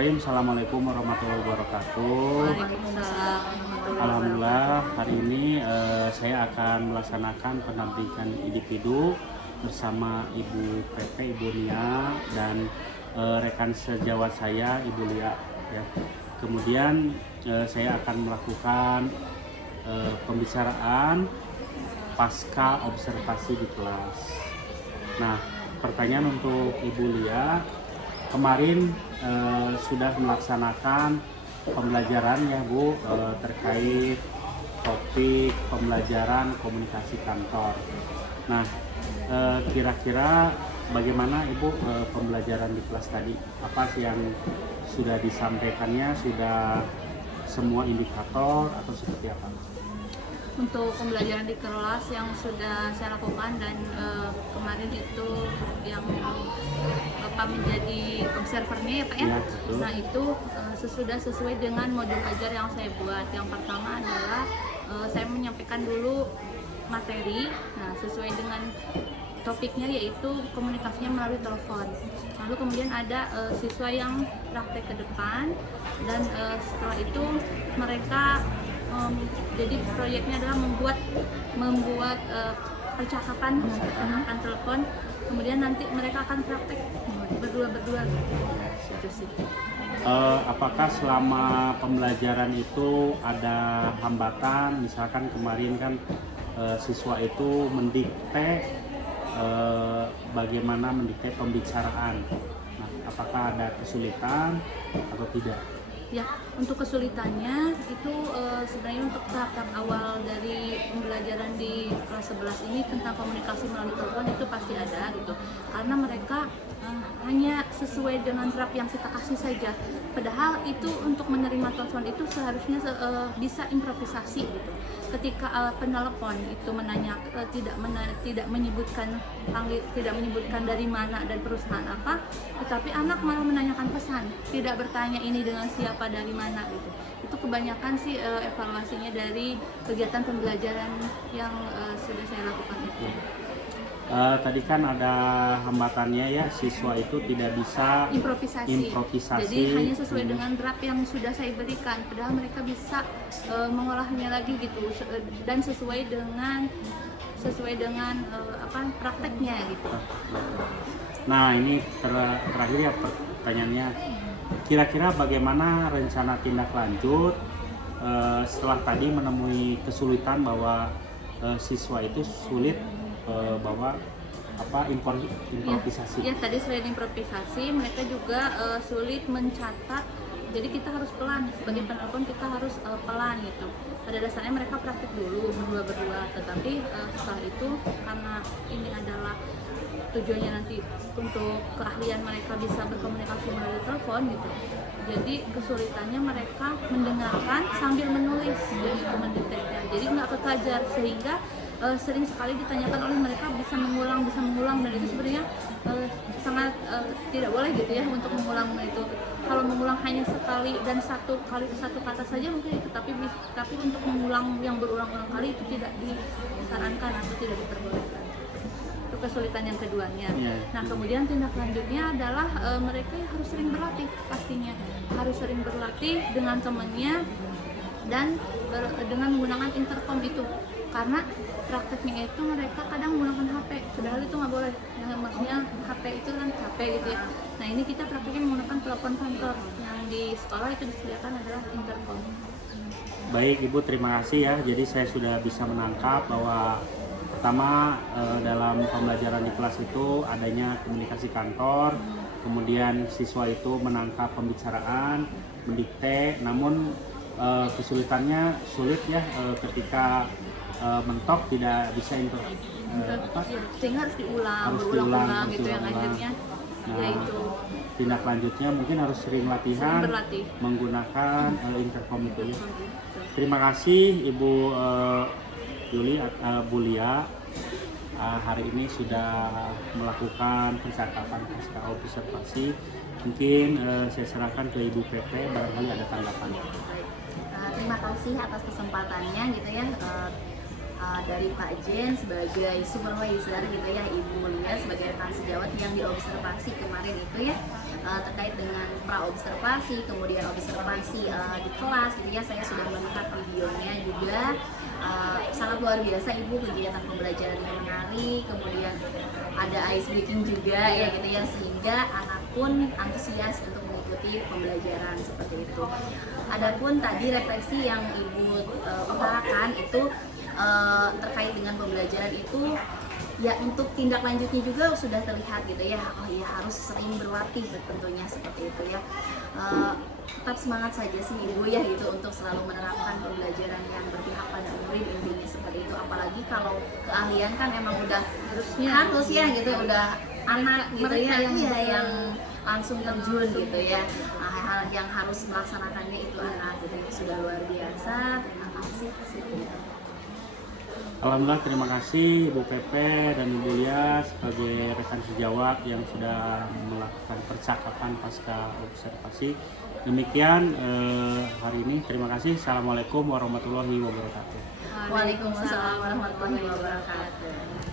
Bismillahirrahmanirrahim. Assalamualaikum warahmatullahi wabarakatuh. Waalaikumsalam. Alhamdulillah, hari ini saya akan melaksanakan pendampingan individu bersama Ibu Pepe, Ibu Nia, dan rekan sejawat saya, Ibu Lia. Ya. Kemudian saya akan melakukan pembicaraan pasca observasi di kelas. Nah, pertanyaan untuk Ibu Lia, kemarin sudah melaksanakan pembelajaran ya Bu, terkait topik pembelajaran komunikasi kantor. Nah, kira-kira bagaimana Ibu pembelajaran di kelas tadi? Apa sih yang sudah disampaikannya? Sudah semua indikator atau seperti apa? Untuk pembelajaran di kelas yang sudah saya lakukan dan kemarin itu yang Bapak menjadi observernya ya Pak ya. Ya, betul. Nah itu sesuai dengan modul ajar yang saya buat. Yang pertama adalah saya menyampaikan dulu materi. Nah sesuai dengan topiknya yaitu komunikasinya melalui telepon. Lalu kemudian ada siswa yang praktek ke depan dan setelah itu mereka jadi proyeknya adalah membuat percakapan menggunakan telepon, kemudian nanti mereka akan praktek berdua gitu sih. Apakah selama pembelajaran itu ada hambatan? Misalkan kemarin kan siswa itu mendikte bagaimana mendikte pembicaraan. Nah, apakah ada kesulitan atau tidak? Ya, untuk kesulitannya itu sebenarnya untuk tahap awal dari pembelajaran di kelas 11 ini tentang komunikasi melalui telepon itu pasti ada gitu. Karena mereka hanya sesuai dengan draft yang kita kasih saja. Padahal itu untuk menerima telepon itu seharusnya bisa improvisasi gitu. Ketika penelepon itu menanya tidak menyebutkan dari mana dan perusahaan apa, tetapi anak malah menanyakan pesan, tidak bertanya ini dengan siapa dari mana gitu. Itu kebanyakan sih evaluasinya dari kegiatan pembelajaran yang sudah saya lakukan itu. Tadi kan ada hambatannya ya, siswa itu tidak bisa improvisasi. Jadi hanya sesuai dengan draft yang sudah saya berikan, padahal mereka bisa mengolahnya lagi gitu dan sesuai dengan prakteknya gitu. Nah ini terakhir ya pertanyaannya, kira-kira bagaimana rencana tindak lanjut setelah tadi menemui kesulitan bahwa siswa itu sulit bahwa improvisasi. Ya, tadi selain improvisasi, mereka juga sulit mencatat. Jadi kita harus pelan, sebagai penelpon kita harus pelan gitu. Pada dasarnya mereka praktik dulu berdua, tetapi setelah itu karena ini adalah tujuannya nanti untuk keahlian mereka bisa berkomunikasi melalui telepon gitu. Jadi kesulitannya mereka mendengarkan sambil menulis jadi mendeteknya. Jadi nggak kekajar sehingga sering sekali ditanyakan oleh mereka bisa mengulang dan itu sebenarnya sangat tidak boleh gitu ya untuk mengulang itu. Kalau mengulang hanya sekali dan satu kata saja mungkin itu, tapi untuk mengulang yang berulang-ulang kali itu tidak disarankan atau tidak diperbolehkan. Itu kesulitan yang keduanya. Nah kemudian tindak lanjutnya adalah mereka harus sering berlatih, pastinya harus sering berlatih dengan temannya dan dengan menggunakan intercom itu, karena prakteknya itu mereka kadang menggunakan HP, padahal itu nggak boleh. Maksudnya HP itu kan capek gitu ya. Nah ini kita prakteknya menggunakan telepon kantor yang di sekolah itu disediakan adalah intercom. Baik Ibu, terima kasih ya. Jadi saya sudah bisa menangkap bahwa pertama dalam pembelajaran di kelas itu adanya komunikasi kantor, kemudian siswa itu menangkap pembicaraan, mendikte, namun kesulitannya sulit ya ketika mentok tidak bisa sehingga harus diulang gitu yang akhirnya yaitu tindak lanjutnya mungkin harus sering latihan berlatih menggunakan intercom itu ya. Terima kasih Ibu Bu Lia, hari ini sudah melakukan percakapan pasca observasi. Mungkin saya serahkan ke Ibu Pepe, barangkali ada tanggapan. Terima kasih atas kesempatannya gitu ya, dari Pak Jen sebagai supervisor gitu ya, Ibu Lia sebagai rekan sejawat yang diobservasi kemarin itu ya. terkait dengan pra-observasi, kemudian observasi di kelas gitu ya. Saya sudah melihat videonya juga. Sangat luar biasa Ibu, kegiatan pembelajaran yang menarik, kemudian ada ice breaking juga ya gitu ya, sehingga anak pun antusias untuk mengikuti pembelajaran seperti itu. Adapun tadi refleksi yang Ibu utarakan itu terkait dengan pembelajaran itu, ya untuk tindak lanjutnya juga sudah terlihat gitu ya. Oh iya, harus sering berlatih tentunya seperti itu ya. Tetap semangat saja sih Ibu ya gitu untuk selalu menerapkan pembelajaran yang berpihak pada murid, intinya seperti itu. Apalagi kalau keahlian kan emang udah harus ya gitu, udah anak gitu ya yang langsung terjun gitu ya. Nah, hal yang harus melaksanakannya itu anak gitu, itu sudah luar biasa. Terima kasih. Alhamdulillah, terima kasih Ibu Pepe dan Ibu Lia sebagai rekan sejawat yang sudah melakukan percakapan pasca observasi. Demikian hari ini, terima kasih. Assalamualaikum warahmatullahi wabarakatuh. Waalaikumsalam warahmatullahi wabarakatuh.